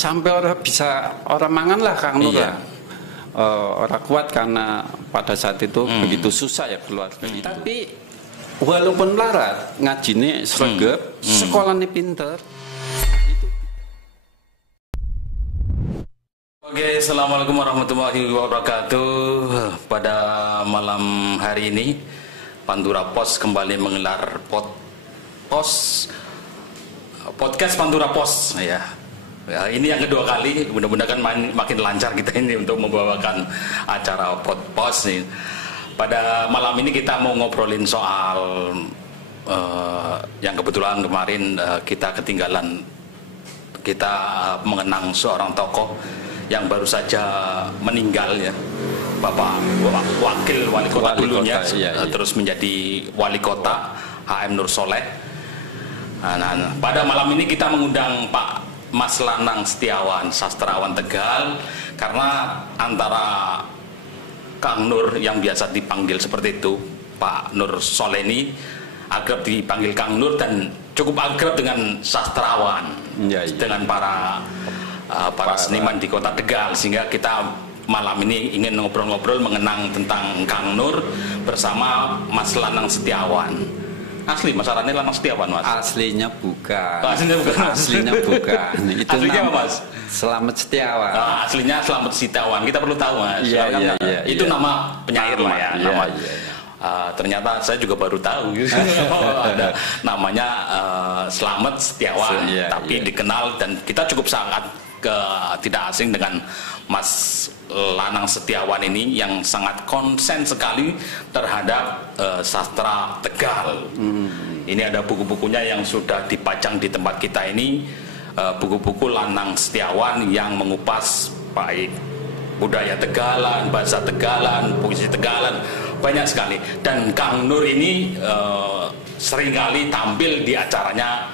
sampai orang bisa orang mangan lah Kang Nur. Iya. Orang kuat karena pada saat itu begitu susah ya keluar. Tapi walaupun larat ngajine sregep, sekolahnya pinter. Oke, assalamualaikum warahmatullahi wabarakatuh. Pada malam hari ini, Pantura Pos kembali menggelar podcast Pantura Pos ya. Ini yang kedua kali, mudah-mudahan makin lancar kita ini untuk membawakan acara pos nih. Pada malam ini kita mau ngobrolin soal yang kebetulan kemarin kita ketinggalan, kita mengenang seorang tokoh yang baru saja meninggal ya, Bapak Wakil Wali Kota dulunya, terus menjadi Wali Kota HM Nur Soleh. Nah, pada malam ini kita mengundang Pak Mas Lanang Setiawan, sastrawan Tegal, karena antara Kang Nur yang biasa dipanggil seperti itu, Pak Nur Soleh ini akrab dipanggil Kang Nur dan cukup akrab dengan sastrawan, dengan para seniman di Kota Tegal, sehingga kita malam ini ingin ngobrol-ngobrol mengenang tentang Kang Nur bersama Mas Lanang Setiawan. Asli Mas Arane Lanang Setiawan, Mas? Aslinya bukan. Aslinya bukan. Aslinya bukan. Itu aslinya apa, Mas? Selamat Setiawan. Aslinya Selamat Setiawan. Kita perlu tahu, Mas. Itu nama penyair lah ya. Ternyata saya juga baru tahu ada namanya Selamat Setiawan, tapi dikenal dan kita cukup sangat tidak asing dengan Mas Lanang Setiawan ini yang sangat konsen sekali terhadap sastra Tegal. Ini ada buku-bukunya yang sudah dipajang di tempat kita ini, buku-buku Lanang Setiawan yang mengupas baik budaya Tegalan, bahasa Tegalan, puisi Tegalan, banyak sekali. Dan Kang Nur ini seringkali tampil di acaranya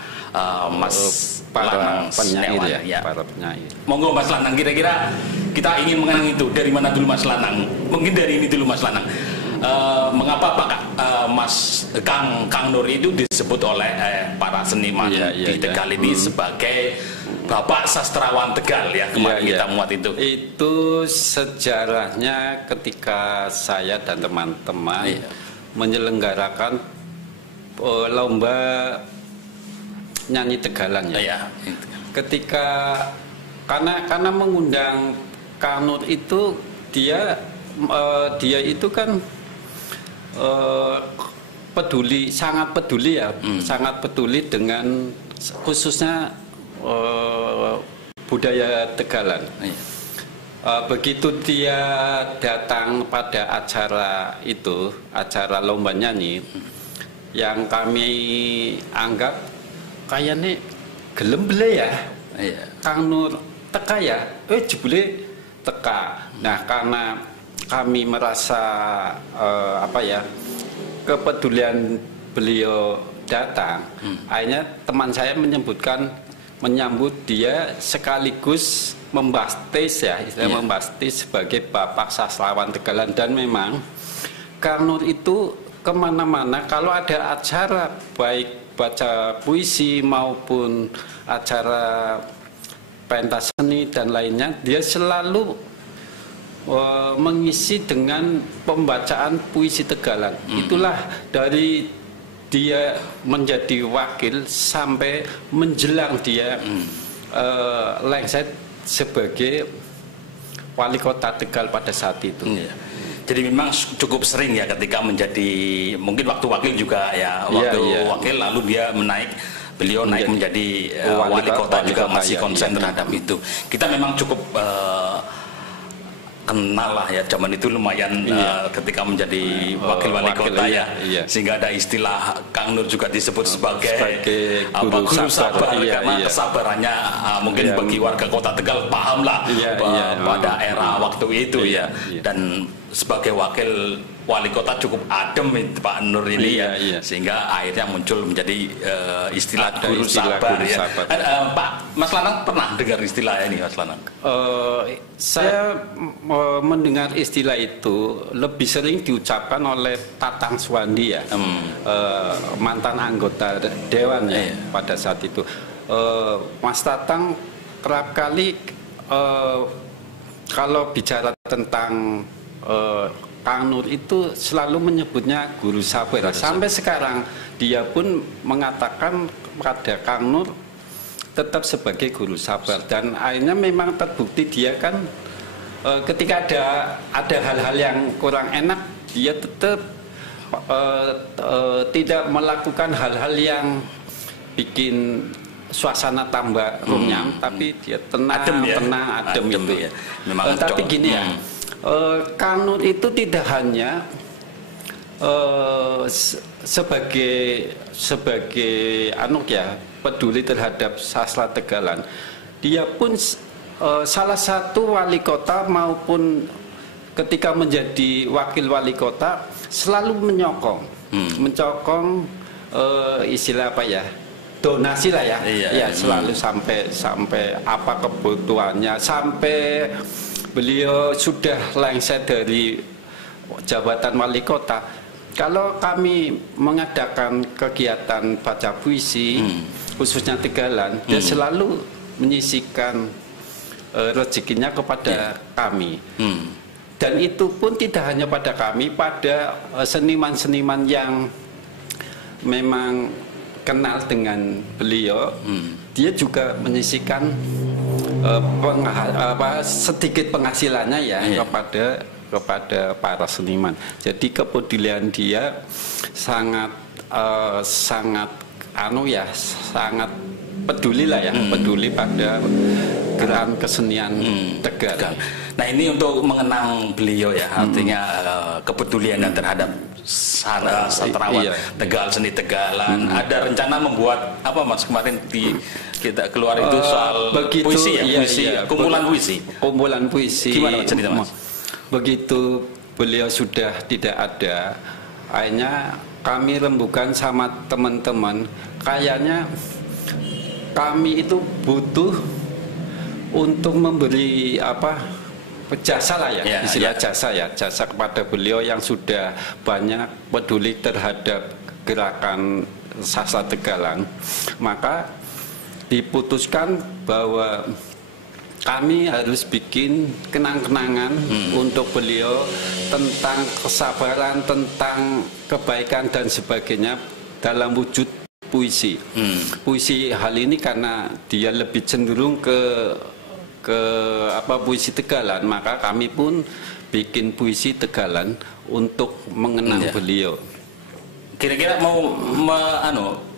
Mas Lanang penyair ya. Para penyair. Monggo Mas Lanang, kira-kira kita ingin mengenang itu dari mana dulu Mas Lanang? Mungkin dari ini dulu Mas Lanang. Mengapa Pak Kang Nur itu disebut oleh para seniman di Tegal ini sebagai Bapak Sastrawan Tegal ya, kemarin kita muat itu. Itu sejarahnya ketika saya dan teman-teman menyelenggarakan lomba nyanyi Tegalan ya. Ketika karena mengundang Kang Nur itu dia itu kan sangat peduli ya, sangat peduli dengan khususnya budaya Tegalan. Begitu dia datang pada acara itu, acara lomba nyanyi, yang kami anggap kayaknya gelem bele ya, Kang Nur teka ya, jebule teka. Nah, karena kami merasa kepedulian beliau datang, akhirnya teman saya menyambut dia sekaligus membaptis ya, membaptis sebagai Bapak Sastrawan Tegalan. Dan memang Kang Nur itu kemana-mana kalau ada acara baik baca puisi maupun acara pentas seni dan lainnya, dia selalu mengisi dengan pembacaan puisi Tegalan. Itulah dari dia menjadi wakil sampai menjelang dia lengser sebagai Wali Kota Tegal pada saat itu. Jadi memang cukup sering ya ketika menjadi, mungkin waktu wakil juga ya, wakil lalu dia beliau naik menjadi wali kota juga masih konsen terhadap itu. Kita memang cukup kenal lah ya, zaman itu lumayan ketika menjadi wakil wali kota ya, sehingga ada istilah Kang Nur juga disebut sebagai guru sabar karena kesabarannya mungkin bagi warga Kota Tegal paham lah pada era waktu itu ya. Dan sebagai wakil wali kota cukup adem Pak Nur ini sehingga akhirnya muncul menjadi istilah guru sabar ya. Pak Mas Lanang pernah dengar istilah ini, Mas Lanang? Saya mendengar istilah itu lebih sering diucapkan oleh Tatang Suwandi ya, mantan anggota Dewan ya pada saat itu. Mas Tatang kerap kali kalau bicara tentang Kang Nur itu selalu menyebutnya guru sabar. Sampai sekarang dia pun mengatakan pada Kang Nur tetap sebagai guru sabar, dan akhirnya memang terbukti dia kan ketika ada hal-hal yang kurang enak, dia tetap tidak melakukan hal-hal yang bikin suasana tambah runyam, tapi dia tenang, adem itu. Ya. Memang tapi gini ya, Kang Nur itu tidak hanya sebagai peduli terhadap sastra Tegalan, dia pun salah satu wali kota maupun ketika menjadi wakil wali kota selalu menyokong istilah apa ya, donasi lah ya, selalu sampai apa kebutuhannya, sampai beliau sudah lengser dari jabatan wali kota. Kalau kami mengadakan kegiatan baca puisi, khususnya Tegalan, dia selalu menyisikan rezekinya kepada kami. Dan itu pun tidak hanya pada kami, pada seniman-seniman yang memang kenal dengan beliau, dia juga menyisikan sedikit penghasilannya ya kepada para seniman. Jadi kepedulian dia sangat peduli lah ya, peduli pada gerakan kesenian Tegal. Nah, ini untuk mengenang beliau ya, artinya kepedulian terhadap sastrawan Tegal, seni Tegalan. Ada rencana membuat apa Mas kemarin kita keluar itu soal puisi ya, kumpulan puisi. Gimana cerita Mas? Begitu beliau sudah tidak ada, akhirnya kami rembukan sama teman-teman, kayaknya kami itu butuh untuk memberi jasa lah ya, jasa kepada beliau yang sudah banyak peduli terhadap gerakan sastra Tegalan. Maka diputuskan bahwa kami harus bikin kenang-kenangan untuk beliau tentang kesabaran, tentang kebaikan dan sebagainya dalam wujud puisi. Puisi hal ini karena dia lebih cenderung ke puisi Tegalan, maka kami pun bikin puisi Tegalan untuk mengenang beliau. Kira-kira mau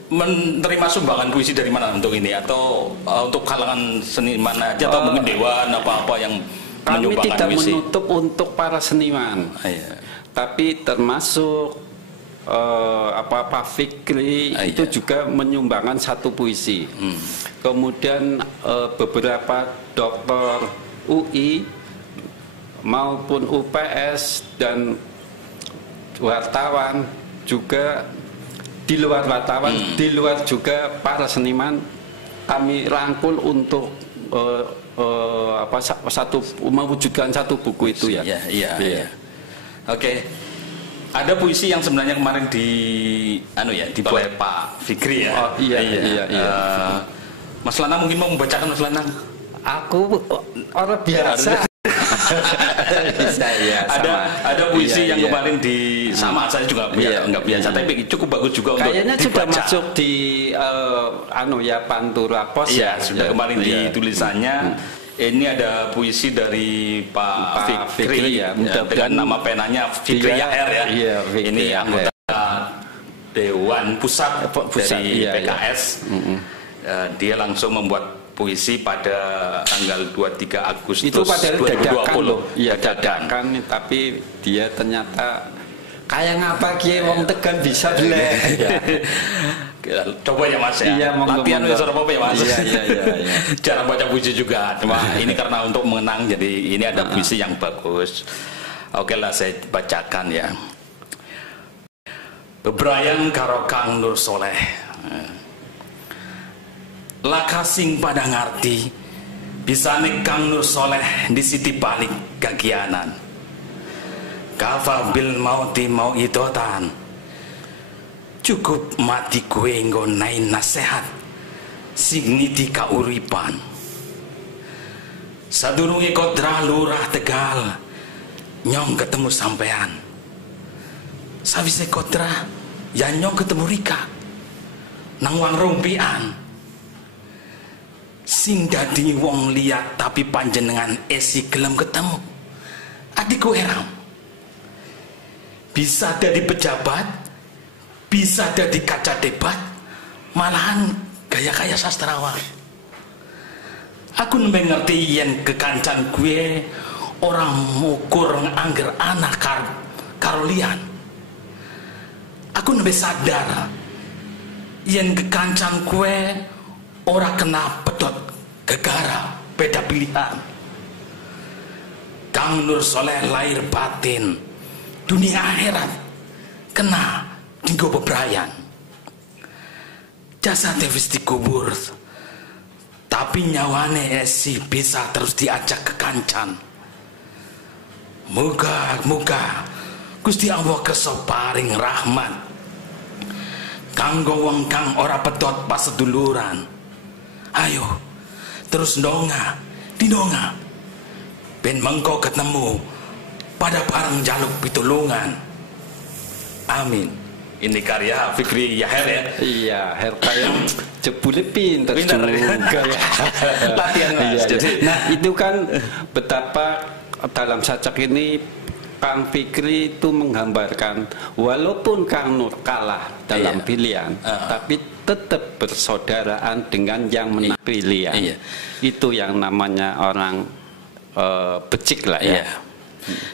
menerima sumbangan puisi dari mana untuk ini, atau untuk kalangan seniman aja, atau mungkin dewan apa-apa yang menyumbangkan puisi? Kami tidak menutup untuk para seniman, tapi termasuk Pak Fikri itu juga menyumbangkan satu puisi. Kemudian beberapa dokter UI maupun UPS dan wartawan juga, di luar wartawan, di luar juga para seniman, kami rangkul untuk mewujudkan satu buku itu ya. Iya. Oke. Ada puisi yang sebenarnya kemarin dibuat oleh Pak Fikri ya. Oh iya. Mas Lanang mungkin mau membacakan, Mas Lanang? Aku orang biasa. Ada puisi yang kemarin sama saya juga nggak biasa, tapi cukup bagus juga untuk kayaknya dibaca. Sudah masuk di Pantura Pos ya, sudah kemarin di tulisannya. Ini ada puisi dari Pak Fikri ya, dengan nama penanya Fikri Yaher ya. Ini anggota Dewan Pusat dari PKS. Dia langsung membuat puisi pada tanggal 23 Agustus itu pada 2020. Iya, dadakan, tapi dia ternyata kayak ngapa ki wong Tegal bisa beleh. Coba ya Mas ya. Latihan wis ora apa ya Mas. Iya. Cara baca puisi juga. Cuma ini karena untuk mengenang, jadi ini ada puisi yang bagus. Oke lah, saya bacakan ya. Bebrayang karo Kang Nur Soleh. Lakasing pada ngarti bisa nih Kang Nur Soleh di siti balik kagianan. Kafa bil mauti mau idotan. Cukup mati kue nggonai nasehat sing niti kauripan. sadurunge Kodra Lurah Tegal nyong ketemu sampean. Sawise Kodra ya nyong ketemu Rika nang wang rumpian. Sing dadi wong liat tapi panjenengan esi gelem ketemu. Adikku heran. Bisa dadi pejabat, bisa dadi kaca debat, malahan gaya-gaya sastrawan. Aku nembe ngerti yen kekancan gue orang mukur angger anak karolian. Aku nembe sadar yen kekancan gue ora kena pedot gegara beda pilihan. Kang Nur Soleh lahir batin dunia akhirat kena dinggo bebrayan. Jasade wis dikubur tapi nyawane esi bisa terus diajak ke kancan. Muga Gusti Allah kersa paring rahmat kanggo wong kang ora pedot pas seduluran. Ayo terus ndonga dinonga ben mengko ketemu pada bareng jaluk pitulungan. Amin. Ini karya Fikri Yaher ya. Iya, Herta yang jebule pinter juga ya. Latihan Mas. Iya. Nah itu kan betapa dalam Sacak ini Kang Fikri itu menggambarkan walaupun Kang Nur kalah dalam pilihan, tapi tetap bersaudaraan dengan yang menang pilihan. Iya. Itu yang namanya orang becik lah ya.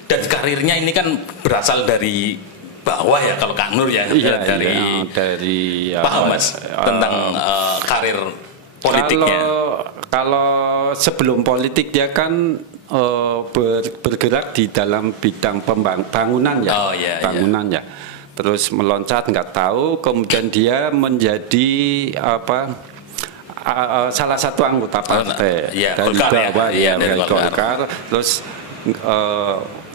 Dan karirnya ini kan berasal dari bawah ya kalau Kang Nur ya, dari paham Mas tentang karir politiknya. Kalau sebelum politik dia kan bergerak di dalam bidang bangunan ya, bangunan ya. Terus meloncat nggak tahu, kemudian dia menjadi salah satu anggota partai dari bawah dari Golkar. Terus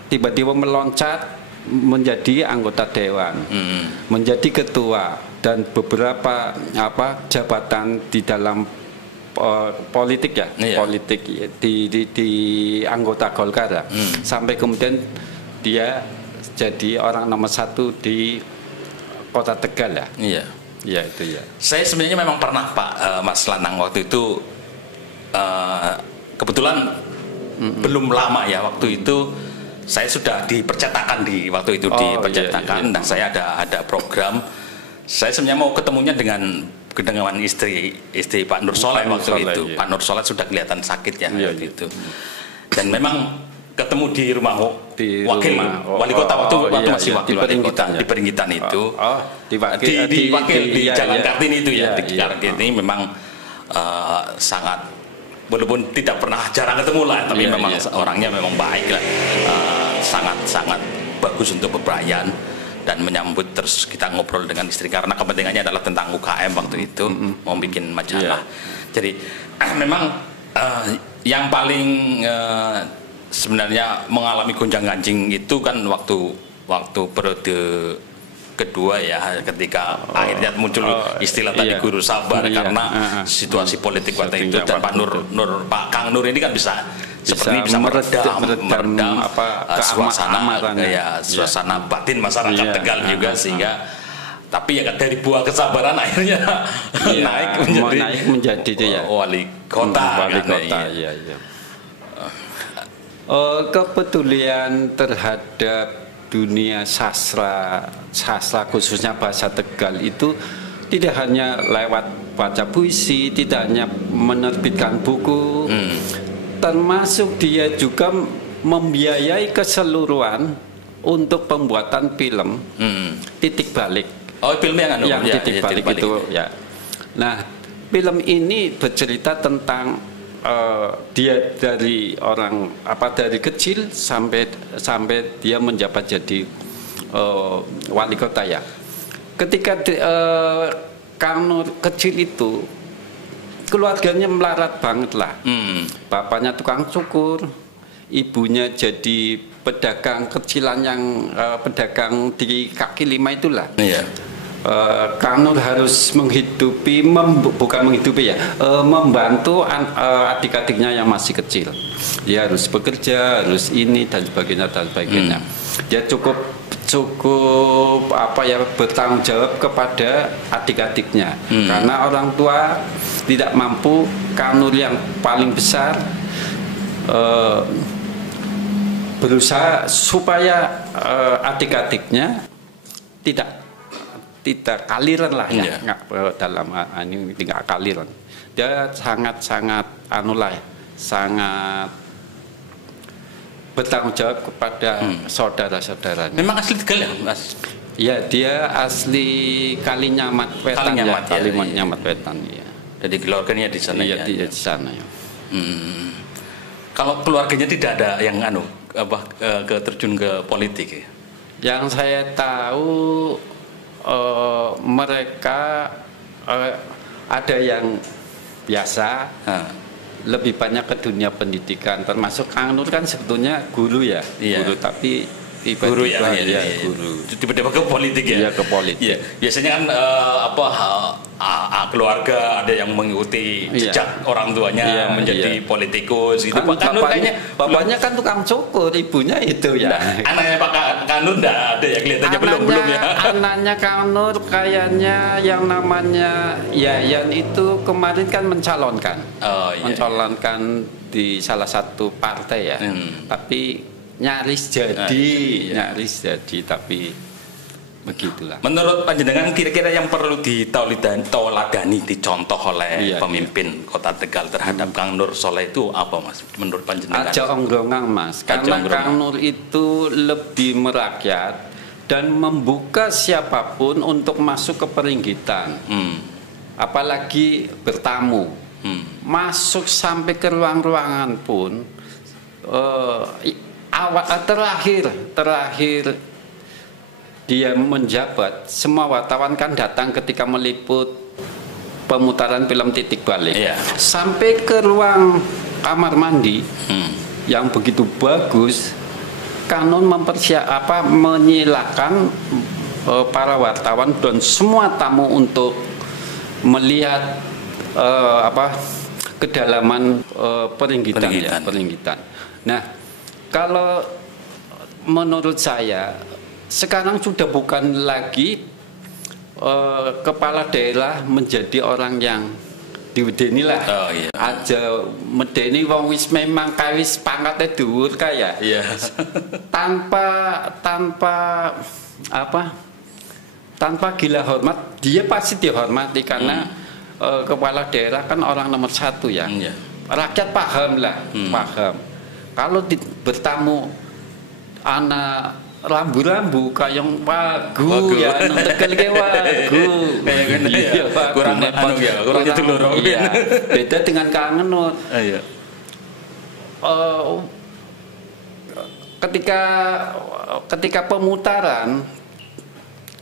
tiba-tiba meloncat menjadi anggota dewan, menjadi ketua dan beberapa jabatan di dalam politik ya, politik di anggota Golkar ya. Sampai kemudian dia jadi orang nomor 1 di Kota Tegal ya. Iya itu ya. Saya sebenarnya memang pernah Pak Mas Lanang waktu itu kebetulan belum lama ya waktu itu saya sudah di percetakan di waktu itu di percetakan. Nah saya ada program. Saya sebenarnya mau ketemunya dengan istri Pak Nur Soleh waktu itu. Pak Nur Soleh sudah kelihatan sakit ya waktu itu. Dan memang ketemu di rumah wali kota waktu masih wakil wali kota di Peringgitan itu. Di Jalan Kartini itu ya. Di Kartini memang sangat, walaupun tidak pernah jarang ketemu lah, tapi memang orangnya memang baik lah, sangat bagus untuk bebrayan dan menyambut. Terus kita ngobrol dengan istri karena kepentingannya adalah tentang UKM waktu itu, mau bikin majalah. Jadi memang yang paling sebenarnya mengalami gonjang-ganjing itu kan waktu periode kedua ya, ketika akhirnya muncul istilah tadi guru sabar karena situasi politik waktu itu. Dan Pak Kang Nur ini kan bisa meredam suasana batin masyarakat Tegal juga, sehingga tapi ya dari buah kesabaran akhirnya naik menjadi wali kota. Kepedulian terhadap dunia sastra khususnya bahasa Tegal itu tidak hanya lewat baca puisi, tidak hanya menerbitkan buku, termasuk dia juga membiayai keseluruhan untuk pembuatan film Titik Balik. Film yang Titik Balik itu ya. Nah, film ini bercerita tentang dia dari kecil sampai dia menjabat jadi wali kota ya. Ketika Kang Nur kecil itu keluarganya melarat banget lah. Bapaknya tukang cukur, ibunya jadi pedagang kecilan yang pedagang di kaki lima itulah. Kang Nur harus menghidupi, bukan menghidupi ya, membantu adik-adiknya yang masih kecil. Dia harus bekerja, harus ini dan sebagainya dan sebagainya. Dia cukup apa ya, bertanggung jawab kepada adik-adiknya. Karena orang tua tidak mampu, Kang Nur yang paling besar berusaha supaya adik-adiknya tidak kaliran lah ya, dalam ini tidak kaliran. Dia sangat sangat bertanggung jawab kepada saudara-saudaranya. Memang asli Tegal ya, Mas? Ya, dia asli Kalinyamat Wetan. Kalinyamat Wetan ya. Jadi keluarganya di sana ya. Di sana ya. Kalau keluarganya tidak ada yang terjun ke politik ya? Yang saya tahu mereka ada yang biasa, lebih banyak ke dunia pendidikan, termasuk Kang Nur kan sebetulnya guru ya, guru tapi guru ya, guru. Tiba-tiba ke politik ya? Iya, ke politik. Ya. Biasanya kan keluarga ada yang mengikuti jejak orang tuanya menjadi politikus gitu. Kan bapaknya kan tukang cukur, ibunya itu ya. Nah, anaknya Pak Kang Nur enggak ada ya, kelihatannya belum ya. Anaknya Kang Nur kayaknya yang namanya Yayan itu kemarin kan mencalonkan. Mencalonkan di salah satu partai ya. Tapi nyaris jadi, tapi begitulah. Menurut panjenengan kira-kira yang perlu ditoladani, dicontoh oleh pemimpin Kota Tegal terhadap Kang Nur Soleh itu apa, Mas? Menurut panjenengan? Aja ongrongan, Mas. Karena Kang Nur itu lebih merakyat dan membuka siapapun untuk masuk ke peringgitan. Apalagi bertamu. Masuk sampai ke ruang-ruangan pun terakhir dia menjabat, semua wartawan kan datang ketika meliput pemutaran film Titik Balik. Sampai ke ruang kamar mandi yang begitu bagus, Kang Nur menyilakan para wartawan dan semua tamu untuk melihat kedalaman peringgitan. Nah, kalau menurut saya sekarang sudah bukan lagi kepala daerah menjadi orang yang diwedeni lah. Aja medeni wong wis memang kawis pangkatnya dhuwur kaya. Tanpa gila hormat, dia pasti dihormati karena kepala daerah kan orang nomor satu ya. Rakyat paham lah, paham. Kalau bertamu anak rambu-rambu kayak wagu ya, Tegal ke wagu. Kurang itu lorong. Beda dengan Kang Nur. Ketika pemutaran,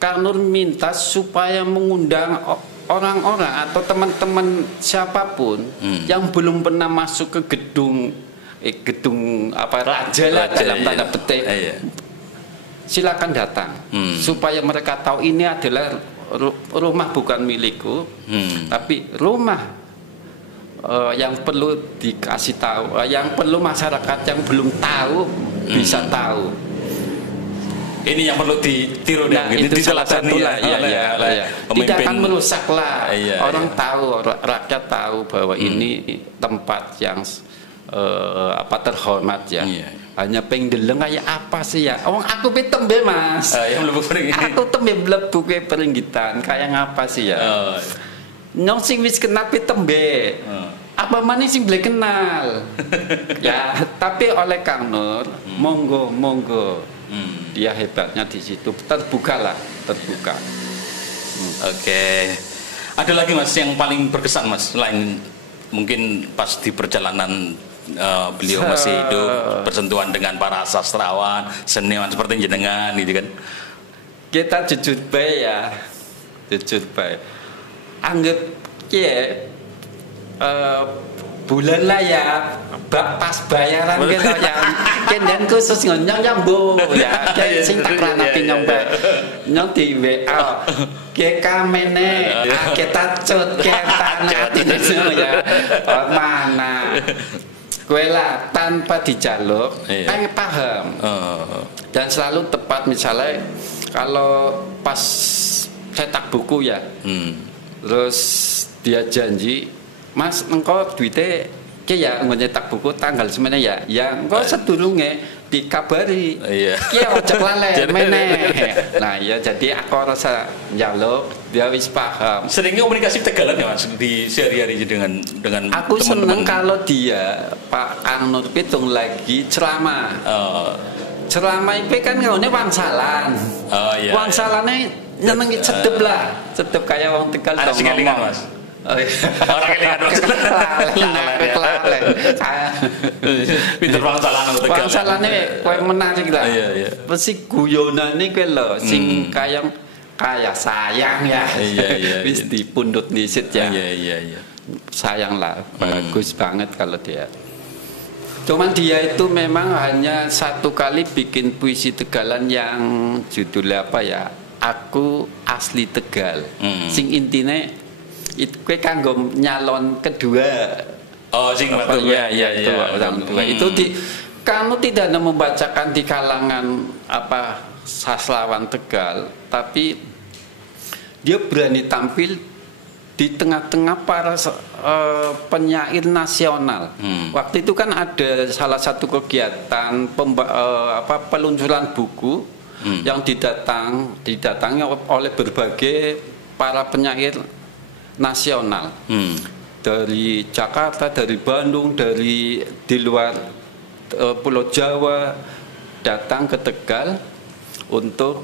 Kang Nur minta supaya mengundang orang-orang atau teman-teman siapapun yang belum pernah masuk ke gedung raja lah dalam tanda petik, silakan datang supaya mereka tahu ini adalah rumah bukan milikku, tapi rumah yang perlu dikasih tahu, yang perlu masyarakat yang belum tahu bisa tahu. Ini yang perlu ditiru dan itu salah satu lah. Tidak akan merusak lah. Orang tahu, rakyat tahu bahwa ini tempat yang terhormat ya. Hanya pengen deleng kayak apa sih ya? Aku tembe Mas. Aku tembe mlebu ke peringgitan kayak ngapa sih ya? Nyong sing wis kenal tembe. Apa manis sing boleh kenal? Ya, tapi oleh Kang Nur, monggo. Dia hebatnya di situ, terbuka. Oke. Ada lagi Mas yang paling berkesan Mas, selain mungkin pas di perjalanan beliau masih hidup, bersentuhan dengan para sastrawan, seniman seperti jenengan gitu kan. Kita jujur bae ya. Anggap bulan lah ya pas bayaran gitu ya kenen khusus nyong bu ya sing tak ranapi nyong di WA ke kamene kita cut kita ya mana gue lah tanpa dijaluk pengen paham dan selalu tepat misalnya kalau pas cetak buku ya terus dia janji Mas, engkau duitnya ya nyetak buku tanggal semuanya ya engkau sedurunge dikabari kia ojek lale meneh. Nah ya jadi aku rasa njaluk dia wis paham. Seringnya komunikasi Tegalan ya Mas di sehari-hari dengan aku teman-teman. Seneng kalau dia Pak Kang Nur Pitung lagi ceramah. Ceramah itu kan ngene wangsalan. Wangsalane nyenengi cedep lah. Cedep kayak wong Tegal dong ngomong. Mas. Orang kelingan pinter wangsalane kowe menarik lah. Mesti guyonane kowe lho sing kaya sayang ya. Wis dipundhut nisit ya. Sayang lah, bagus banget kalau dia. Cuman dia itu memang hanya satu kali bikin puisi Tegalan yang judulnya apa ya? Aku asli Tegal. Sing intine itu kanggo nyalon kedua. Sing itu orang tua. Itu kamu tidak membacakan di kalangan sastrawan Tegal, tapi dia berani tampil di tengah-tengah para penyair nasional. Waktu itu kan ada salah satu kegiatan peluncuran buku yang didatangi oleh berbagai para penyair nasional dari Jakarta, dari Bandung, di luar Pulau Jawa datang ke Tegal untuk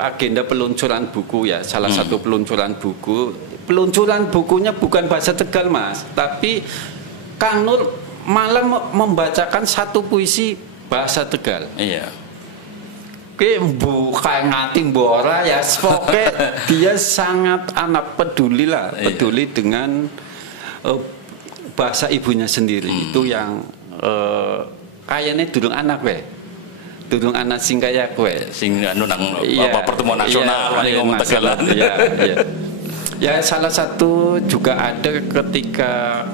agenda peluncuran buku ya, salah satu peluncuran bukunya bukan bahasa Tegal Mas, tapi Kang Nur malah membacakan satu puisi bahasa Tegal. Bukan ngati mbora ya, pokoknya dia sangat peduli dengan bahasa ibunya sendiri. Itu yang kayaknya durung anak sing kaya kowe sing nang pertemuan nasional ngomong Tegalan. Ya salah satu juga ada ketika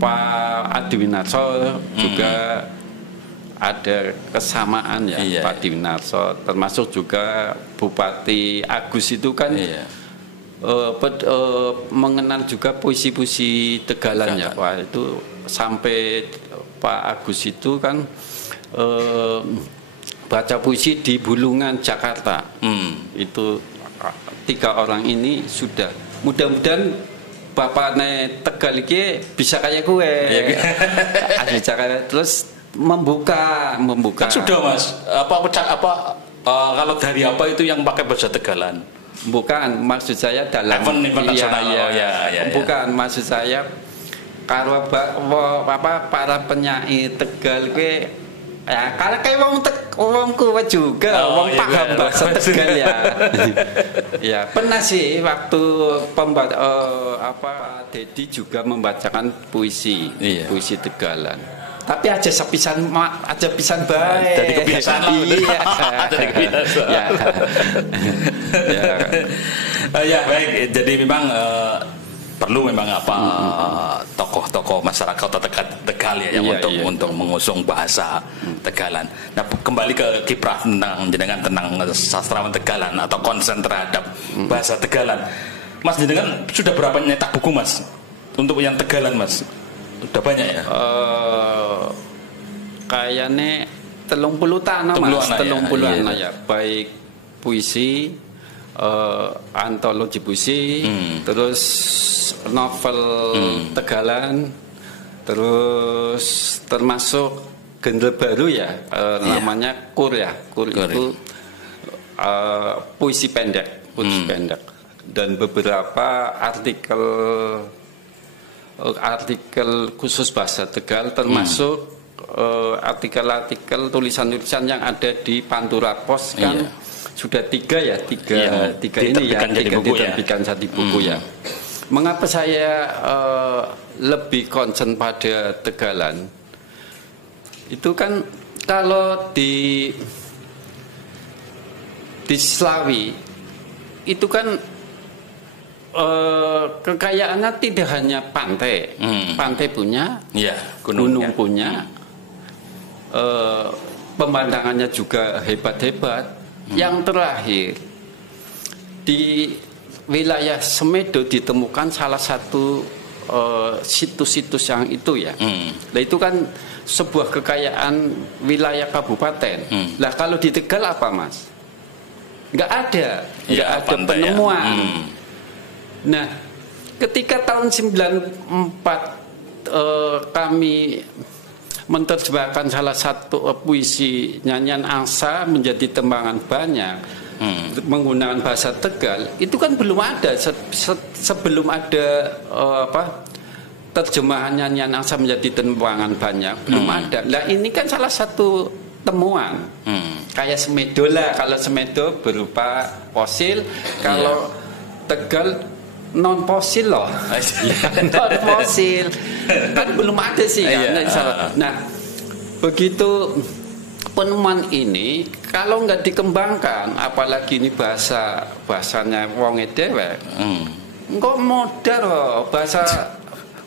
Pak Adi Winarso juga ada kesamaan ya. Pak Adi Winarso termasuk juga Bupati Agus itu kan mengenal juga puisi-puisi Tegalan ya. Wah itu sampai Pak Agus itu kan baca puisi di Bulungan Jakarta. Itu 3 orang ini sudah mudah-mudahan bapaknya Tegal iki bisa kayak gue. Ada Jakarta terus membuka. Kan sudah Mas. Kalau dari apa itu yang pakai bahasa Tegalan? Bukan, maksud saya dalam event nasional. Bukan, maksud saya kalau para penyair Tegal ke ya kalau kayak wong kuat juga, wong paham bahasa Tegal ya. Ya, pernah sih waktu Dedi juga membacakan puisi Tegalan. Tapi aja pisan baik. Dari kebiasaan lah. Dari kebiasaan. Ya baik. Jadi memang perlu memang tokoh-tokoh masyarakat Kota Tegal ya yang untuk mengusung bahasa Tegalan. Nah kembali ke kiprah tentang sastrawan Tegalan atau konsen terhadap bahasa Tegalan. Mas jenengan sudah berapa nyetak buku Mas untuk yang Tegalan Mas? Udah banyak ya? Kayaknya 30 tanah Mas, 30 anak ya. Baik puisi, antologi puisi, terus novel Tegalan, terus termasuk genre baru ya, namanya Kur ya. Kur itu puisi pendek, dan beberapa artikel khusus bahasa Tegal, termasuk artikel-artikel tulisan-tulisan yang ada di Pantura Pos kan sudah 3 ini ya, 3 diterbitkan jadi buku ya. Mengapa saya lebih concern pada Tegalan. Itu kan kalau di Slawi itu kan kekayaannya tidak hanya pantai, pantai punya, gunung punya, pemandangannya juga hebat-hebat. Yang terakhir di wilayah Semedo ditemukan salah satu situs-situs yang itu ya. Nah itu kan sebuah kekayaan wilayah kabupaten. Lah kalau di Tegal apa Mas? Nggak ada penemuan. Nah ketika tahun 94 kami menerjemahkan salah satu puisi nyanyian angsa menjadi tembangan banyak menggunakan bahasa Tegal, itu kan belum ada sebelum ada terjemahan nyanyian angsa menjadi tembangan banyak, belum ada. Nah ini kan salah satu temuan kayak Semedo lah. Kalau Semedo berupa fosil, kalau Tegal non fosil loh. Non fosil kan belum ada sih kan. Nah begitu penemuan ini kalau nggak dikembangkan, apalagi ini bahasanya wonge dewek, kok modar loh bahasa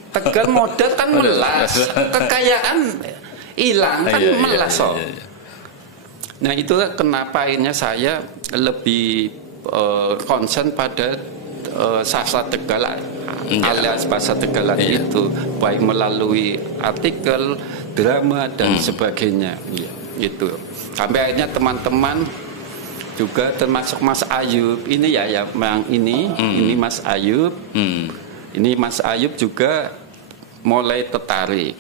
Tegal modar kan melas, kekayaan hilang kan melas loh. Nah itu kenapa akhirnya saya lebih concern pada sastra Tegal alias bahasa Tegalan itu, baik melalui artikel, drama dan sebagainya. Itu sampai akhirnya teman-teman juga termasuk Mas Ayub ini yang ini Mas Ayub, ini Mas Ayub juga mulai tertarik.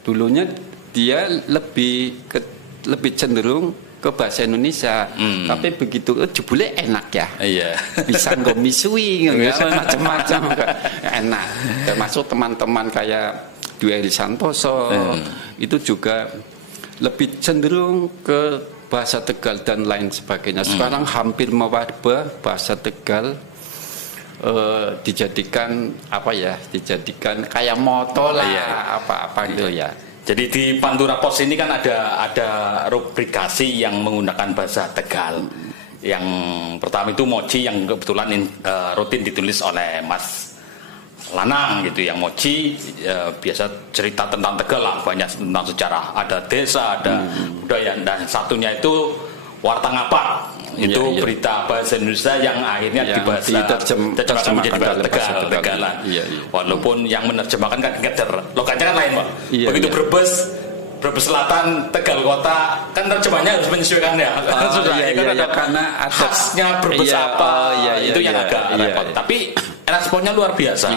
Dulunya dia lebih cenderung ke bahasa Indonesia, tapi begitu jebule enak ya, bisa ngomisui macam-macam enak. Termasuk teman-teman kayak Dwi Eri Santoso itu juga lebih cenderung ke bahasa Tegal dan lain sebagainya. Sekarang hampir mewabah bahasa Tegal, dijadikan dijadikan kayak moto lah, apa gitu ya. Jadi di Pantura Pos ini kan ada rubrikasi yang menggunakan bahasa Tegal. Yang pertama itu Moci yang kebetulan rutin ditulis oleh Mas Lanang gitu. Yang Moci biasa cerita tentang Tegal lah, banyak tentang sejarah, ada desa, ada budaya. Dan satunya itu Warta Ngapak. Itu berita bahasa Indonesia yang akhirnya diterjemahkan menjadi bahasa Tegalan. Walaupun yang menerjemahkan kan ngeder, logatnya kan lain, Pak. Begitu Brebes Selatan, Tegal Kota, kan terjemahnya harus menyesuaikan ya. Karena khasnya Brebes itu yang agak repot. Tapi responnya luar biasa,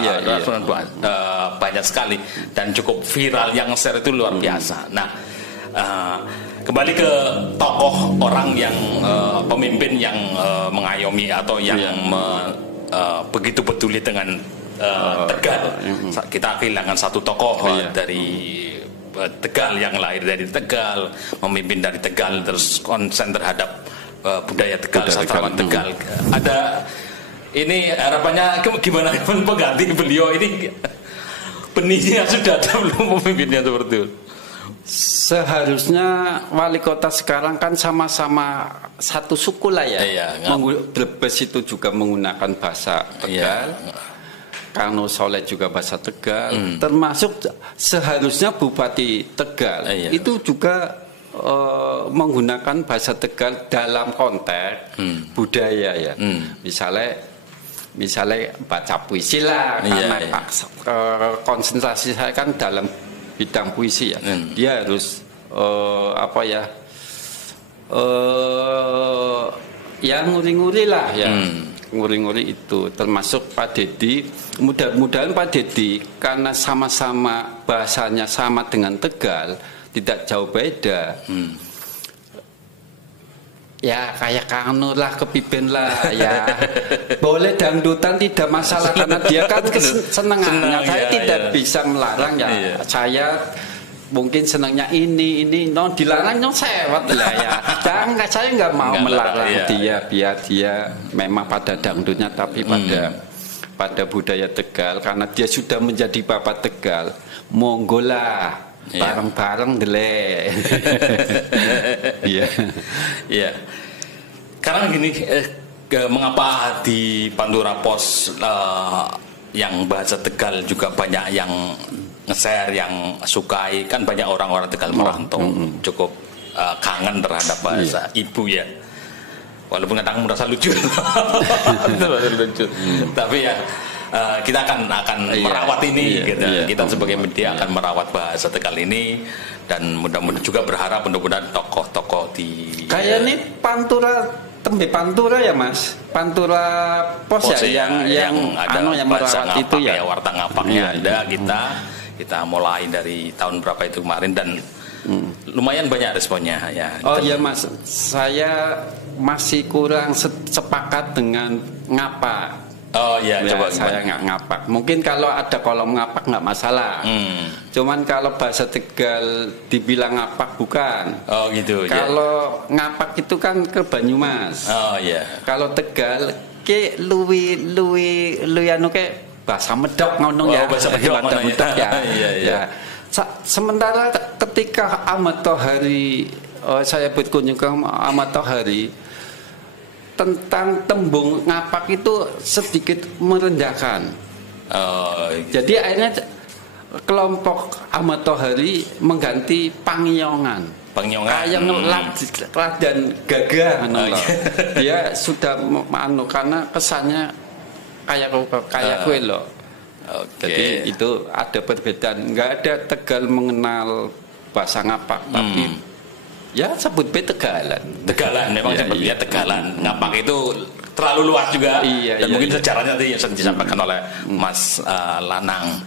banyak sekali dan cukup viral, yang share itu luar biasa. Nah, kembali ke tokoh orang yang pemimpin yang mengayomi atau yang begitu peduli dengan Tegal. Kita kehilangan satu tokoh dari Tegal, yang lahir dari Tegal, memimpin dari Tegal, terus konsen terhadap budaya Tegal, sastrawan Tegal. Ada ini harapannya gimana pengganti beliau ini? Benihnya sudah ada belum pemimpinnya seperti itu? Seharusnya wali kota sekarang kan sama-sama satu suku lah ya. Brebes itu juga menggunakan bahasa Tegal. Kano Soleh juga bahasa Tegal. Termasuk seharusnya Bupati Tegal itu juga menggunakan bahasa Tegal dalam konteks budaya ya. Misalnya baca puisi lah, karena konsentrasi saya kan dalam bidang puisi ya. Dia harus nguri-nguri lah ya. Nguri-nguri itu termasuk Pak Dedi. Mudah-mudahan Pak Dedi karena sama-sama bahasanya sama dengan Tegal, tidak jauh beda. Ya kayak Kang Nur lah, kepiben lah ya. Boleh dangdutan tidak masalah karena dia kan senengannya. Saya tidak bisa melarang ya. Saya mungkin senangnya ini dilarang sewot lah ya. Jangan, saya nggak mau melarang dia biar dia memang pada dangdutnya tapi pada budaya Tegal karena dia sudah menjadi bapak Tegal. Monggo lah bareng-bareng dele. Iya. Iya. Karena gini, mengapa di Pantura Pos yang bahasa Tegal juga banyak yang nge-share, yang sukai, kan banyak orang-orang Tegal merantau cukup kangen terhadap bahasa ibu ya. Walaupun kadang merasa lucu, tapi ya kita akan merawat ini, gitu. Kita sebagai media akan merawat bahasa Tegal ini dan mudah-mudahan juga berharap mudah-mudahan tokoh-tokoh di kayaknya tembe Pantura ya Mas, Pantura Pos ya, yang ada yang merawat itu ya, warta ngapaknya ada. Kita mulai dari tahun berapa itu kemarin dan lumayan banyak responnya ya. Oh iya Mas, saya masih kurang sepakat dengan ngapa. Oh iya, ya, coba saya nggak ngapak. Mungkin kalau ada kolom ngapak nggak masalah. Cuman kalau bahasa Tegal dibilang ngapak bukan. Oh gitu. Kalau ngapak itu kan ke Banyumas. Oh iya. Kalau Tegal ke luwi anu ke bahasa Medok ngono ya. Bahasa Medok ya. Iya. Sementara ketika Ahmad Tohari saya berkunjung ke Ahmad Tohari tentang tembung ngapak itu sedikit merendahkan. Jadi akhirnya kelompok Ahmad Tohari mengganti pangiyongan. Kayak lat dan gagah. Dia sudah karena kesannya kayak kue loh. Jadi itu ada perbedaan. Nggak ada Tegal mengenal bahasa ngapak, tapi ya sebut Tegalan. Memang sebutnya Tegalan. Ngapak itu terlalu luas juga. Dan mungkin sejarahnya tadi yang disampaikan oleh Mas Lanang.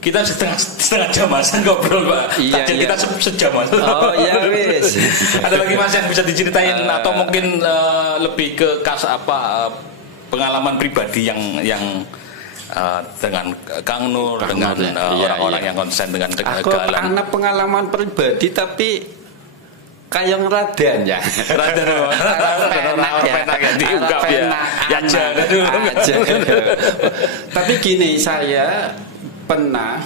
Kita setengah jam Mas ngobrol Pak. Kita sejam Mas. Oh iya wis. Ada lagi Mas yang bisa diceritain atau mungkin lebih ke pengalaman pribadi yang dengan Kang Nur, dengan orang-orang yang konsen dengan Tegalan. Aku anak pengalaman pribadi tapi kayak ngeradan ya. Penak ya diungkap ya. Ya jangan aja. Tapi gini, saya pernah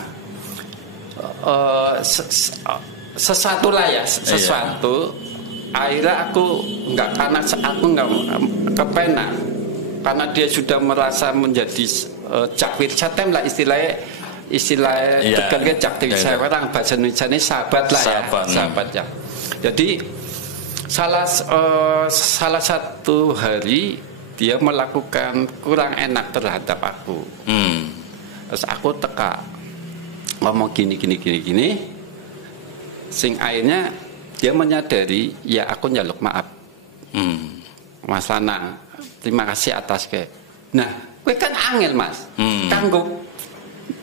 sesuatu akhirnya aku nggak kepenak karena dia sudah merasa menjadi cakwir catem lah istilahnya Tegal cakwir orang bahasa Indonesia ini sahabat lah ya, sahabat ya. Jadi salah satu hari dia melakukan kurang enak terhadap aku. Terus aku teka ngomong gini. Sing akhirnya dia menyadari ya aku nyaluk maaf. Mas Lanang, terima kasih atas Nah, kowe kan angel Mas.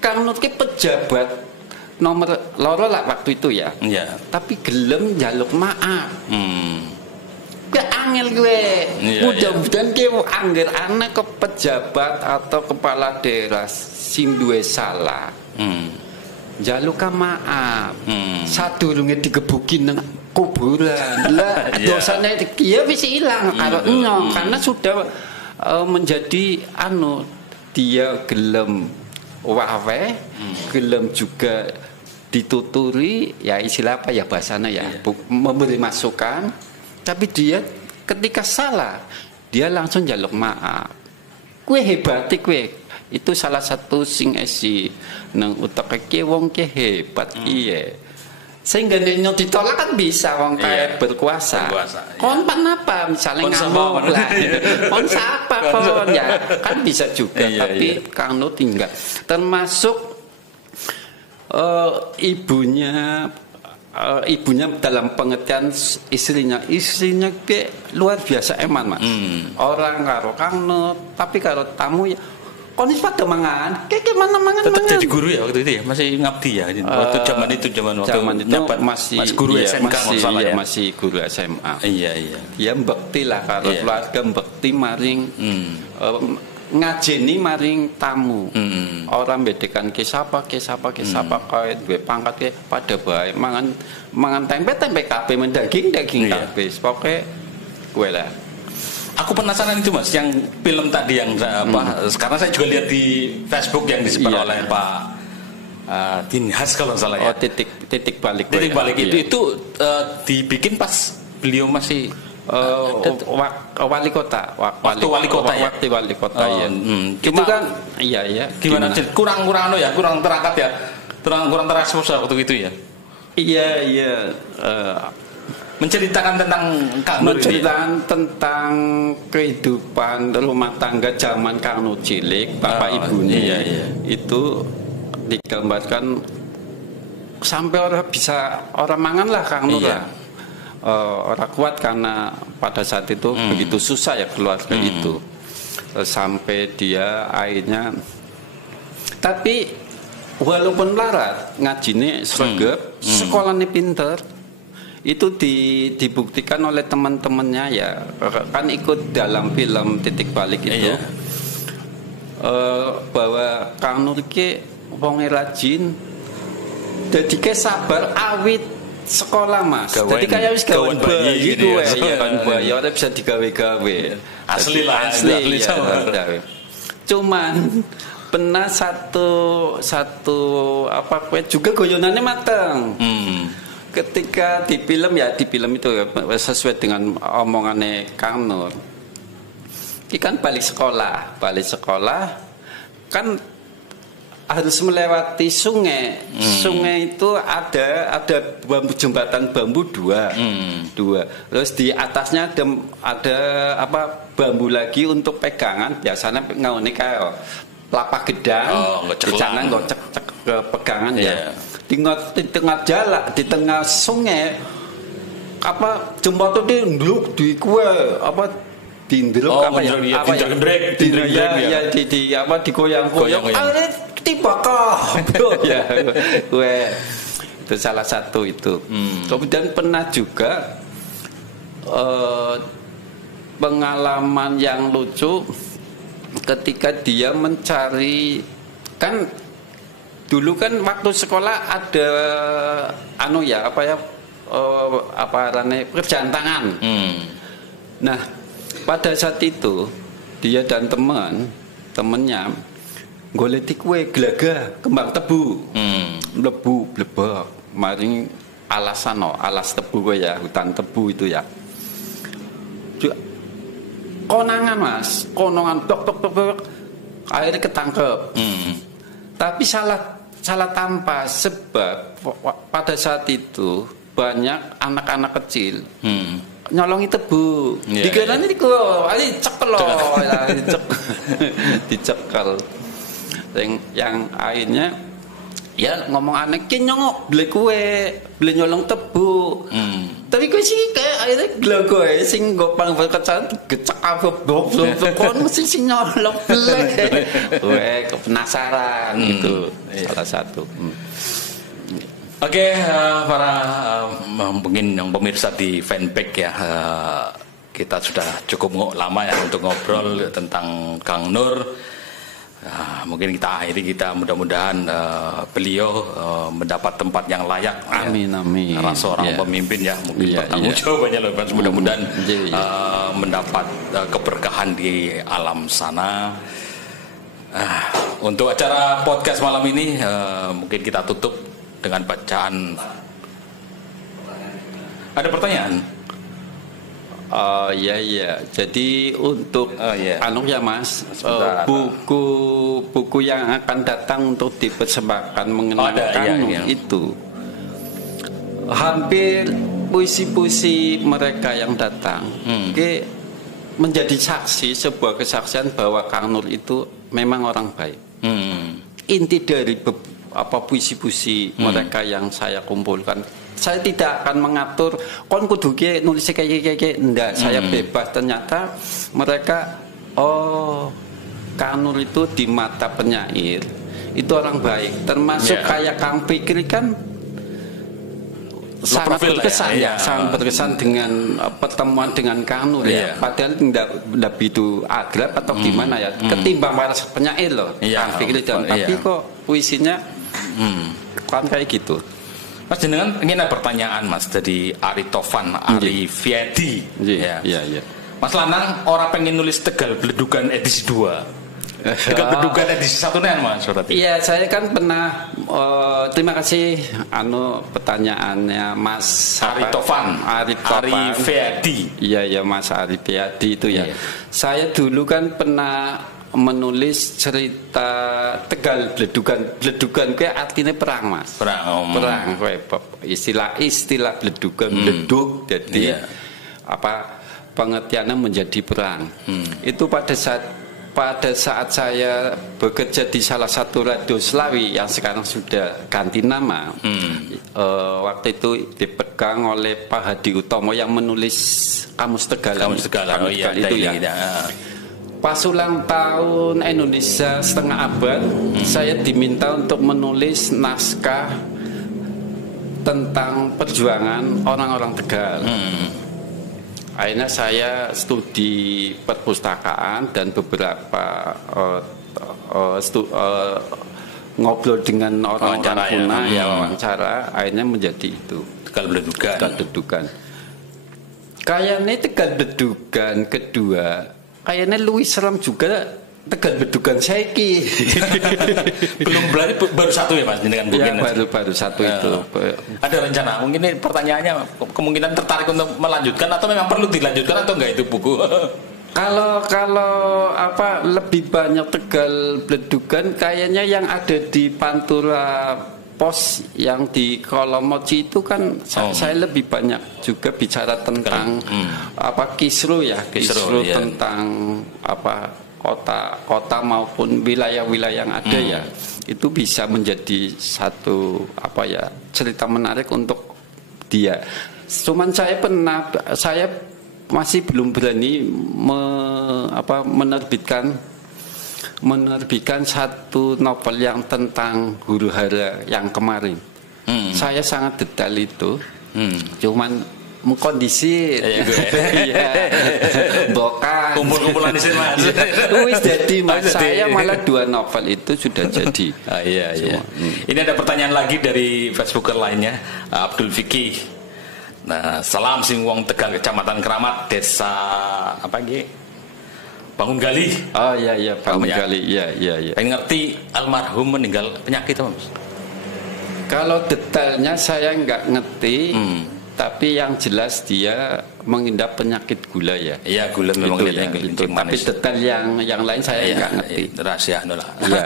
Kang Nur pejabat nomor loro lah waktu itu ya. Tapi gelem njaluk maaf. Kowe angel gue. Mudah-mudahan kowe angger anak ke pejabat atau kepala daerah sing duwe salah. Njaluk maaf. Sadurunge digebuki nang kuburan. Lah dosanya dia wis ilang karo enyong karena sudah menjadi dia gelem wawe, gelem juga dituturi ya istilah apa ya bahasanya ya, memberi masukan, tapi dia ketika salah dia langsung njaluk maaf. Kue hebat kue. Itu salah satu sing esi nang utek wong hebat iya. Sehingga nyo ditolak kan bisa wong kayak berkuasa. Kon apa misalnya ngamuk lah. Kon siapa kon ya kan bisa juga. Tapi Kang Nur tinggal. Termasuk ibunya dalam pengertian istrinya ke luar biasa eman Mas. Orang karo Kang Nur tapi karo tamu ya konis pada mangan, kayak mana mangan. Tetap jadi guru ya waktu itu ya, masih ngabdi ya. Waktu zaman itu masih guru SMK masih guru SMA. Iya. Ya bekti lah kalau keluarga bekti maring ngajeni maring tamu. Orang bedekan ke siapa kaya duwe pangkat ke pada bae mangan tempe kabeh mendaging kabeh. Pokoke kowe lah. Aku penasaran itu Mas, yang film tadi yang karena saya juga lihat di Facebook yang disebar oleh Pak Dinhas kalau salah ya. Oh, titik balik. Titik balik itu dibikin pas beliau masih wali kota. Waktu wali kota ya. Waktu wali kota ya. Cuma itu kan iya. Gimana? Kurang kurang terangkat ya. Kurang terekspos waktu itu ya. Iya. Menceritakan tentang Kang Nur tentang kehidupan rumah tangga zaman Kang Nur cilik, bapak ibunya. Iya. Itu digambarkan sampai orang mangan lah Kang Nur. Iya. Orang kuat karena pada saat itu begitu susah ya keluarga itu. Sampai dia akhirnya, tapi walaupun larat ngajine sregep, sekolahnya pinter. Itu dibuktikan oleh teman-temannya ya, kan ikut dalam film Titik Balik itu. Bahwa Kang Nur ki wong rajin, dadi ke sabar awit sekolah Mas. Jadi kayak wis gawen bayi gitu ya, kan bayi ora bisa digawe-gawe. Asli ya. Cuman pernah satu juga goyonannya mateng. Ketika di film itu sesuai dengan omongannya Kang Nur. Ini kan balik sekolah kan harus melewati sungai. Sungai itu ada jembatan bambu dua. Terus di atasnya ada bambu lagi untuk pegangan. Biasanya ngaune kayak lapak gedang, dicana ngocek ke pegangan ya. Di tengah jalan, di tengah sungai, jembatan itu nduk di kue dindelok digoyang-goyang, akhirnya dibakar. Ya, kue itu salah satu itu. Kemudian pernah juga pengalaman yang lucu ketika dia mencari, kan dulu kan waktu sekolah ada pekerjaan tangan. Nah, pada saat itu dia dan temennya golek kue gelaga kembang tebu. Mlebu blebek maring alas tebu ya, hutan tebu itu ya. Konangan Mas, tok akhirnya ketangkep. Tapi salah tanpa, sebab pada saat itu banyak anak-anak kecil nyolongi tebu. Digelani dicekel. Yang akhirnya ya ngomong aneh, ki nyongok beli nyolong tebu. Tapi gue sih kayak akhirnya gelago sing gopang kecan gecek apa bok kon mesti sing nyolong beli. Gue penasaran itu salah satu. Oke, para mungkin yang pemirsa di fanpage ya, kita sudah cukup lama ya untuk ngobrol tentang Kang Nur. Mungkin kita akhiri, mudah-mudahan beliau mendapat tempat yang layak. Amin. Seorang pemimpin ya, mungkin bertanggung jawabannya loh. Mudah-mudahan mendapat keberkahan di alam sana. Untuk acara podcast malam ini mungkin kita tutup dengan bacaan. Ada pertanyaan? Iya. Jadi untuk Mas, buku yang akan datang untuk dipersembahkan mengenai Kang Nur itu hampir puisi-puisi mereka yang datang menjadi sebuah kesaksian bahwa Kang Nur itu memang orang baik. Inti dari puisi-puisi mereka yang saya kumpulkan, saya tidak akan mengatur kon kudu nulis kayak enggak, saya bebas. Ternyata mereka Kang Nur itu di mata penyair itu orang baik, termasuk kayak Kang Fikri kan sangat berkesan dengan pertemuan dengan Kang Nur ya. Padahal tidak begitu akrab atau gimana ya, ketimbang para penyair loh Kang Fikri tapi kok puisinya kan kayak gitu. Mas jenengan ingin ada pertanyaan Mas dari Ari Tovan, Ari Fiedi. Iya. Mas Lanang orang pengen nulis Tegal Bledugan edisi 2. Tegal Bledugan edisi 1 nih Mas berarti. Iya, saya kan pernah terima kasih pertanyaannya Mas Arif Tovan. Iya Mas Arif Feadi itu ya. Iya. Saya dulu kan pernah menulis cerita Tegal Bledugan. Bledugan kayak artinya perang Mas. Perang. Istilah bledugan, bledug. Jadi pengertiannya menjadi perang. Itu pada saat saya bekerja di salah satu radio Slawi yang sekarang sudah ganti nama. Waktu itu dipegang oleh Pak Hadi Utomo yang menulis Kamus Tegal. Itu ya. Pas ulang tahun Indonesia setengah abad, saya diminta untuk menulis naskah tentang perjuangan orang-orang Tegal. Akhirnya saya studi perpustakaan dan beberapa ngobrol dengan orang-orang punah wawancara. Akhirnya menjadi itu Tegal Bledugan. Kayaknya Tegal Bledugan kedua kayaknya Louis Serem juga Tegal Bledugan saiki. Belum berarti baru 1 ya Mas dengan mungkin. Ya, baru 1 itu. Ada rencana mungkin ini pertanyaannya kemungkinan tertarik untuk melanjutkan atau memang perlu dilanjutkan atau enggak itu buku? Kalau lebih banyak Tegal Bledugan kayaknya yang ada di Pantura Pos yang di Kolomoci itu kan saya lebih banyak juga bicara tentang kisru tentang kota maupun wilayah-wilayah yang ada ya. Itu bisa menjadi satu cerita menarik untuk dia. Cuman saya masih belum berani menerbitkan satu novel yang tentang huru-hara yang kemarin. Saya sangat detail itu. Cuman kondisi bokang kumpul-kumpulan di sini Mas. Wis jadi Mas, saya malah 2 novel itu sudah jadi. Iya. Ini ada pertanyaan lagi dari Facebooker lainnya, Abdul Fikih. Nah, salam sing wong Tegal Kecamatan Keramat, desa Bangun Gali. Oh iya Bangun Gali. Iya. Pengen ngerti almarhum meninggal penyakit Mas? Kalau detailnya saya nggak ngerti. Tapi yang jelas dia mengidap penyakit gula ya. Iya, gula memang itu. Tapi detail yang lain saya nggak ngerti. Rahasia lah. Iya.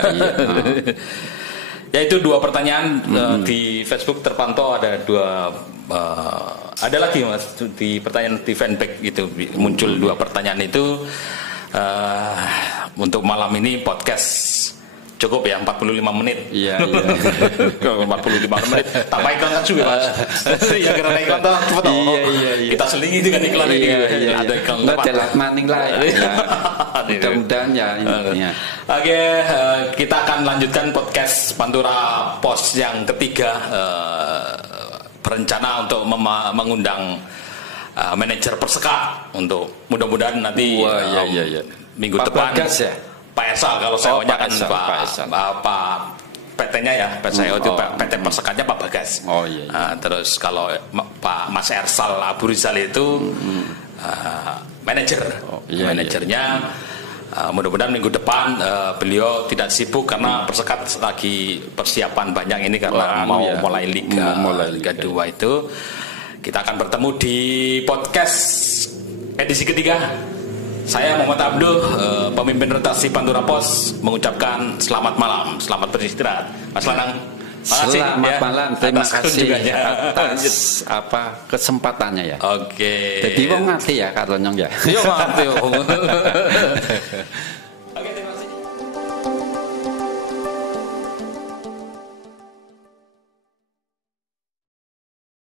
Ya itu 2 pertanyaan di Facebook terpantau ada 2. Ada lagi Mas di pertanyaan di fanpage gitu muncul 2 pertanyaan itu. Untuk malam ini podcast cukup ya 45 menit. Iya. 45 menit. Tambah iklan kan juga Mas. Ya karena iklan tuh foto. Iya. Kita selingi dengan iklan ini. Iya. Ada iklan telat maning lah ya. Mudah-mudahan ya intinya. Oke, kita akan lanjutkan podcast Pantura Pos yang ketiga. Berencana untuk mengundang manajer Perseka untuk mudah-mudahan nanti minggu depan. Pak Esa kalau saya kan Pak PT-nya ya, PT Persekanya Pak Bagas. Terus kalau Pak Mas Ersal Abu Rizal itu manajernya. Mudah-mudahan minggu depan beliau tidak sibuk karena Persekat lagi persiapan banyak ini karena mulai Liga 2 itu. Kita akan bertemu di podcast edisi ketiga. Saya Muhammad Abdul, pemimpin redaksi Pantura Pos, mengucapkan selamat malam, selamat beristirahat. Mas Lanang, selamat malam, terima kasih atas kesempatannya ya. Oke. Jadi wong ngerti ya kalau nyong ya. Iya ngerti.